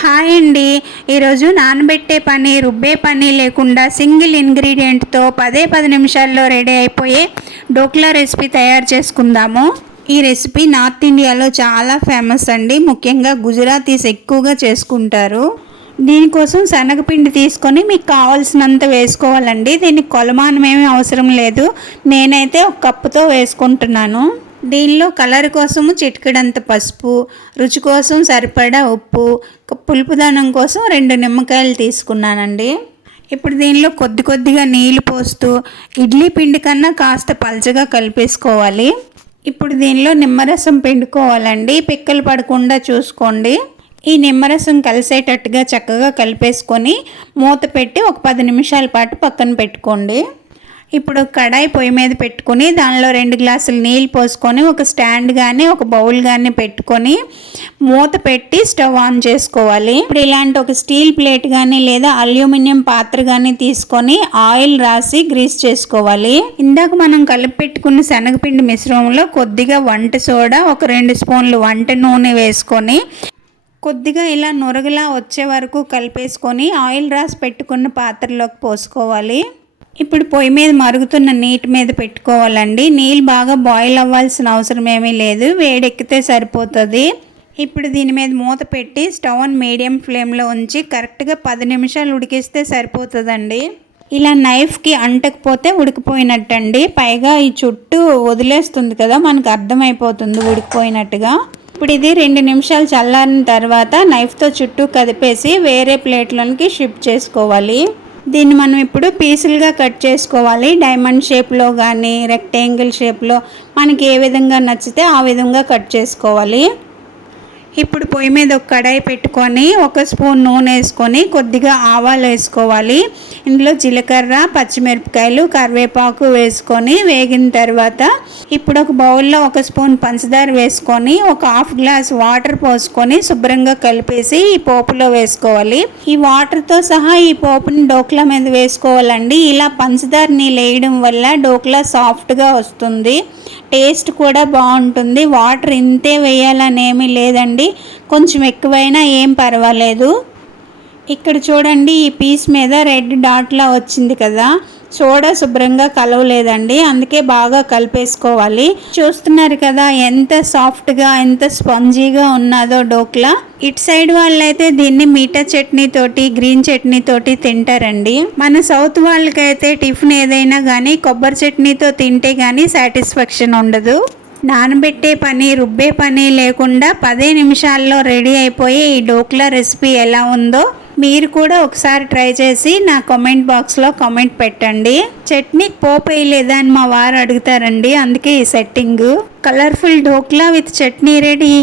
Hi అండి. ఈరోజు నానబెట్టే పని రుబ్బే పని లేకుండా సింగిల్ ఇంగ్రీడియంట్తో 10 నిమిషాల్లో రెడీ అయిపోయే డోక్లా రెసిపీ తయారు చేసుకుందాము. ఈ రెసిపీ నార్త్ ఇండియాలో చాలా ఫేమస్ అండి. ముఖ్యంగా గుజరాతీస్ ఎక్కువగా చేసుకుంటారు. దీనికోసం శనగపిండి తీసుకొని మీకు కావాల్సినంత వేసుకోవాలండి. దీనికి కొలమానం ఏమీ అవసరం లేదు. నేనైతే ఒక కప్పుతో వేసుకుంటున్నాను. దీనిలో కలర్ కోసము చిటికెడంత పసుపు, రుచి కోసం సరిపడా ఉప్పు, పులుపుదనం కోసం 2 నిమ్మకాయలు తీసుకున్నానండి. ఇప్పుడు దీనిలో కొద్దిగా నీళ్ళు పోస్తూ ఇడ్లీ పిండి కన్నా కాస్త పలచగా కలిపేసుకోవాలి. ఇప్పుడు దీనిలో నిమ్మరసం పిండుకోవాలండి. పిక్కలు పడకుండా చూసుకోండి. ఈ నిమ్మరసం కలిసేటట్టుగా చక్కగా కలిపేసుకొని మూత పెట్టి ఒక 10 నిమిషాల పాటు పక్కన పెట్టుకోండి. ఇప్పుడు కడాయి పొయ్యి మీద పెట్టుకొని దానిలో 2 గ్లాసులు నీళ్ళు పోసుకొని ఒక స్టాండ్ కానీ ఒక బౌల్ కానీ పెట్టుకొని మూత పెట్టి స్టవ్ ఆన్ చేసుకోవాలి. ఇప్పుడు ఇలాంటి ఒక స్టీల్ ప్లేట్ కానీ లేదా అల్యూమినియం పాత్ర కానీ తీసుకొని ఆయిల్ రాసి గ్రీస్ చేసుకోవాలి. ఇందాక మనం కలిపి పెట్టుకున్న శనగపిండి మిశ్రమంలో కొద్దిగా వంట సోడా, ఒక 2 స్పూన్లు వంట నూనె వేసుకొని కొద్దిగా ఇలా నురగలా వచ్చే వరకు కలిపేసుకొని ఆయిల్ రాసి పెట్టుకున్న పాత్రలోకి పోసుకోవాలి. ఇప్పుడు పొయ్యి మీద మరుగుతున్న నీటి మీద పెట్టుకోవాలండి. నీళ్ళు బాగా బాయిల్ అవ్వాల్సిన అవసరం ఏమీ లేదు, వేడెక్కితే సరిపోతుంది. ఇప్పుడు దీని మీద మూత పెట్టి స్టవ్ మీడియం ఫ్లేమ్లో ఉంచి కరెక్ట్గా 10 నిమిషాలు ఉడికిస్తే సరిపోతుందండి. ఇలా నైఫ్కి అంటకపోతే ఉడికిపోయినట్టండి. పైగా ఈ చుట్టూ వదిలేస్తుంది కదా, మనకు అర్థమైపోతుంది ఉడికిపోయినట్టుగా. ఇప్పుడు ఇది 2 నిమిషాలు చల్లారిన తర్వాత నైఫ్తో చుట్టూ కదిపేసి వేరే ప్లేట్లోనికి షిఫ్ట్ చేసుకోవాలి. దీన్ని మనం ఇప్పుడు పీసులుగా కట్ చేసుకోవాలి. డైమండ్ షేప్లో కానీ రెక్టాంగిల్ షేప్లో మనకి ఏ విధంగా నచ్చితే ఆ విధంగా కట్ చేసుకోవాలి. ఇప్పుడు పొయ్యి మీద ఒక కడాయి పెట్టుకొని 1 స్పూన్ నూనె వేసుకొని కొద్దిగా ఆవాలు వేసుకోవాలి. ఇందులో జీలకర్ర, పచ్చిమిరపకాయలు, కరివేపాకు వేసుకొని వేగిన తర్వాత ఇప్పుడు ఒక బౌల్లో 1 స్పూన్ పంచదార వేసుకొని ఒక హాఫ్ గ్లాస్ వాటర్ పోసుకొని శుభ్రంగా కలిపేసి ఈ పోపులో వేసుకోవాలి. ఈ వాటర్తో సహా ఈ పోపుని డోక్లా మీద వేసుకోవాలండి. ఇలా పంచదారని వేయడం వల్ల డోక్లా సాఫ్ట్గా వస్తుంది, టేస్ట్ కూడా బాగుంటుంది. వాటర్ ఇంతే వేయాలని ఏమీ లేదండి, కొంచెం ఎక్కువైనా ఏం పర్వాలేదు. ఇక్కడ చూడండి, ఈ పీస్ మీద రెడ్ డాట్లా వచ్చింది కదా, సోడా శుభ్రంగా కలవలేదండి, అందుకే బాగా కలిపేసుకోవాలి. చూస్తున్నారు కదా ఎంత సాఫ్ట్గా ఎంత స్పాంజీగా ఉన్నదో డోక్లా. ఇటు సైడ్ వాళ్ళైతే దీన్ని మీఠా చట్నీ తోటి గ్రీన్ చట్నీ తోటి తింటారండి. మన సౌత్ వాళ్ళకైతే టిఫిన్ ఏదైనా కానీ కొబ్బరి చట్నీతో తింటే కానీ సాటిస్ఫాక్షన్ ఉండదు. నానబెట్టే పని రుబ్బే పని లేకుండా 10 నిమిషాల్లో రెడీ అయిపోయే ఈ డోక్లా రెసిపీ ఎలా ఉందో మీరు కూడా ఒకసారి ట్రై చేసి నా కామెంట్ బాక్స్లో కామెంట్ పెట్టండి. చట్నీకి పోపు వేయలేదా అని మా వారు అడుగుతారండి, అందుకే ఈ setting. Colourful dhokla with chutney ready.